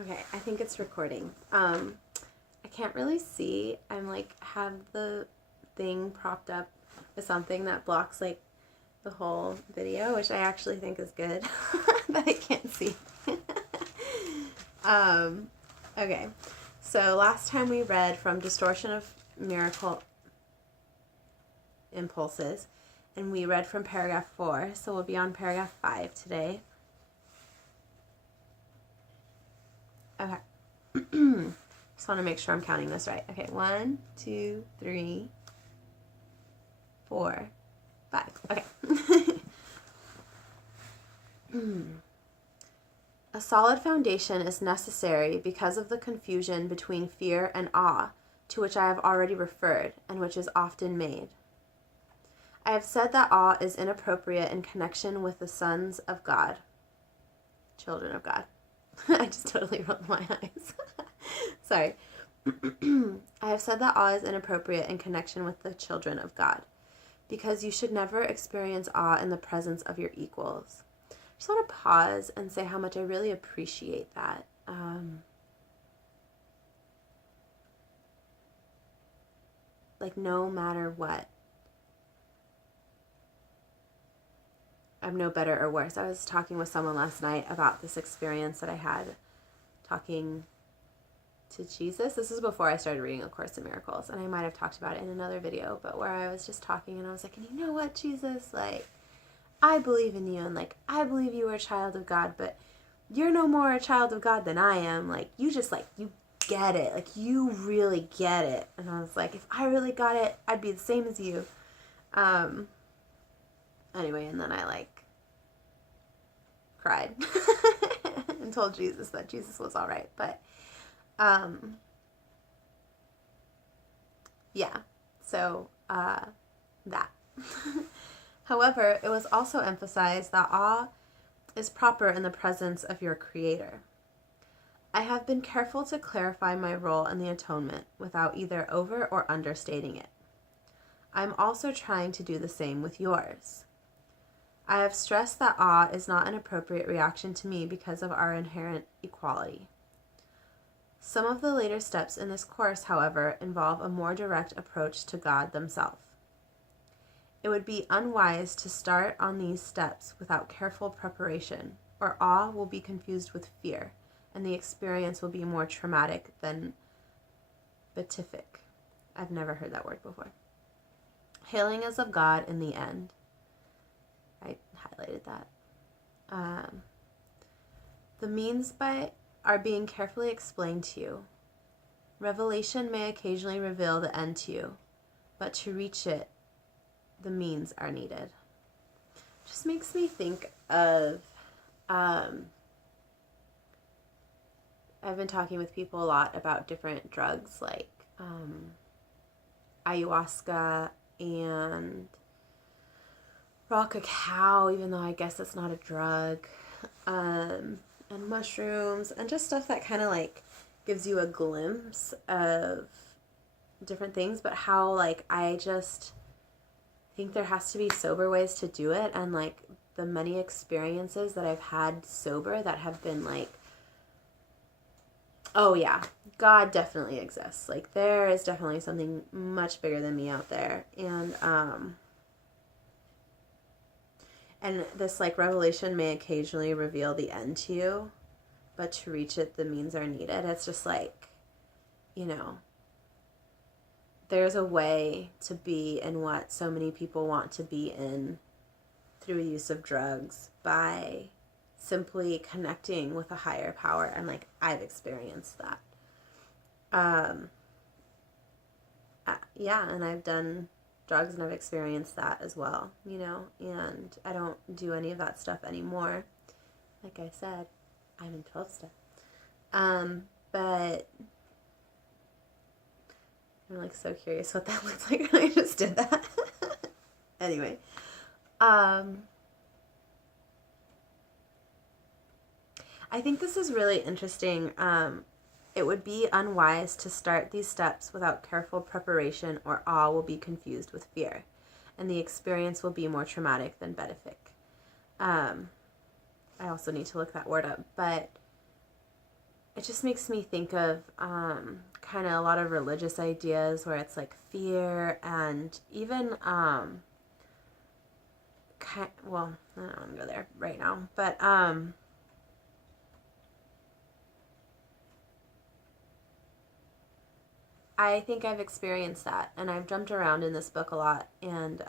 Okay, I think it's recording. I can't really see. I'm like have the thing propped up with something that blocks like the whole video, which I actually think is good, but I can't see. um, okay, so last time we read from Distortion of Miracle Impulses, and we read from paragraph 4, so we'll be on paragraph 5 today. Okay. Just want to make sure I'm counting this right. Okay, 1, 2, 3, 4, 5. Okay. A solid foundation is necessary because of the confusion between fear and awe, to which I have already referred, and which is often made. I have said that awe is inappropriate in connection with the sons of God, children of God. I just totally rolled my eyes. Sorry. I have said that awe is inappropriate in connection with the children of God, because you should never experience awe in the presence of your equals. I just want to pause and say how much I really appreciate that. Like, no matter what, I'm no better or worse. I was talking with someone last night about this experience that I had talking to Jesus. This is before I started reading A Course in Miracles, and I might have talked about it in another video, but where I was just talking and I was like, and you know what, Jesus, like, I believe in you, and like, I believe you are a child of God, but you're no more a child of God than I am. Like, you just, like, you get it. Like, you really get it. And I was like, if I really got it, I'd be the same as you. Anyway, and then I, like, cried and told Jesus that Jesus was all right. But, yeah, so, that. However, it was also emphasized that awe is proper in the presence of your Creator. I have been careful to clarify my role in the atonement without either over or understating it. I'm also trying to do the same with yours. I have stressed that awe is not an appropriate reaction to me because of our inherent equality. Some of the later steps in this course, however, involve a more direct approach to God themselves. It would be unwise to start on these steps without careful preparation, or awe will be confused with fear, and the experience will be more traumatic than beatific. I've never heard that word before. Hailing is of God in the end. I highlighted that. The means are being carefully explained to you. Revelation may occasionally reveal the end to you, but to reach it, the means are needed. Just makes me think of, I've been talking with people a lot about different drugs like ayahuasca and raw cacao, even though I guess it's not a drug, and mushrooms, and just stuff that kind of like gives you a glimpse of different things, but how like I just think there has to be sober ways to do it, and like the many experiences that I've had sober that have been like, oh yeah, God definitely exists. Like there is definitely something much bigger than me out there, and this like revelation may occasionally reveal the end to you, but to reach it, the means are needed. It's just like, you know, there's a way to be in what so many people want to be in through use of drugs by simply connecting with a higher power. And like, I've experienced that. Yeah, and I've done drugs and I've experienced that as well, you know, and I don't do any of that stuff anymore. Like I said, I'm in 12 step. But I'm like so curious what that looks like when I just did that. Anyway, I think this is really interesting. It would be unwise to start these steps without careful preparation, or awe will be confused with fear, and the experience will be more traumatic than beatific. I also need to look that word up, but it just makes me think of kind of a lot of religious ideas where it's like fear and even well, I don't want to go there right now, but I think I've experienced that, and I've jumped around in this book a lot, and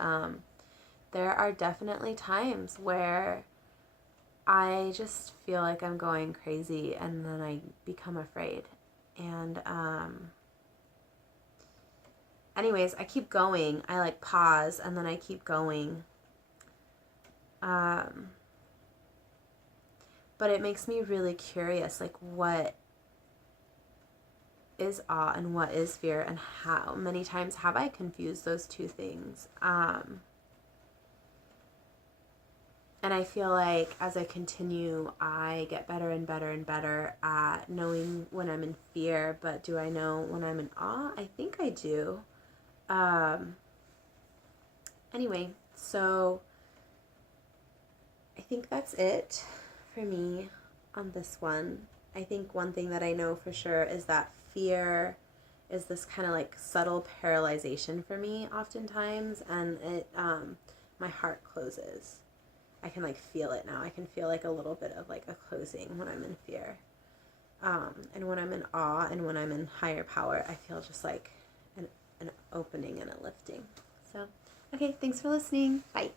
there are definitely times where I just feel like I'm going crazy, and then I become afraid. And anyways, I keep going. I like pause, and then I keep going. But it makes me really curious, like what is awe and what is fear, and how many times have I confused those two things. And I feel like as I continue, I get better and better and better at knowing when I'm in fear. But do I know when I'm in awe? I think I do. Anyway, so I think that's it for me on this one. I think one thing that I know for sure is that fear is this kind of like subtle paralyzation for me oftentimes, and it my heart closes. I can like feel it now. I can feel like a little bit of like a closing when I'm in fear. And when I'm in awe and when I'm in higher power, I feel just like an opening and a lifting. So, okay, thanks for listening. Bye.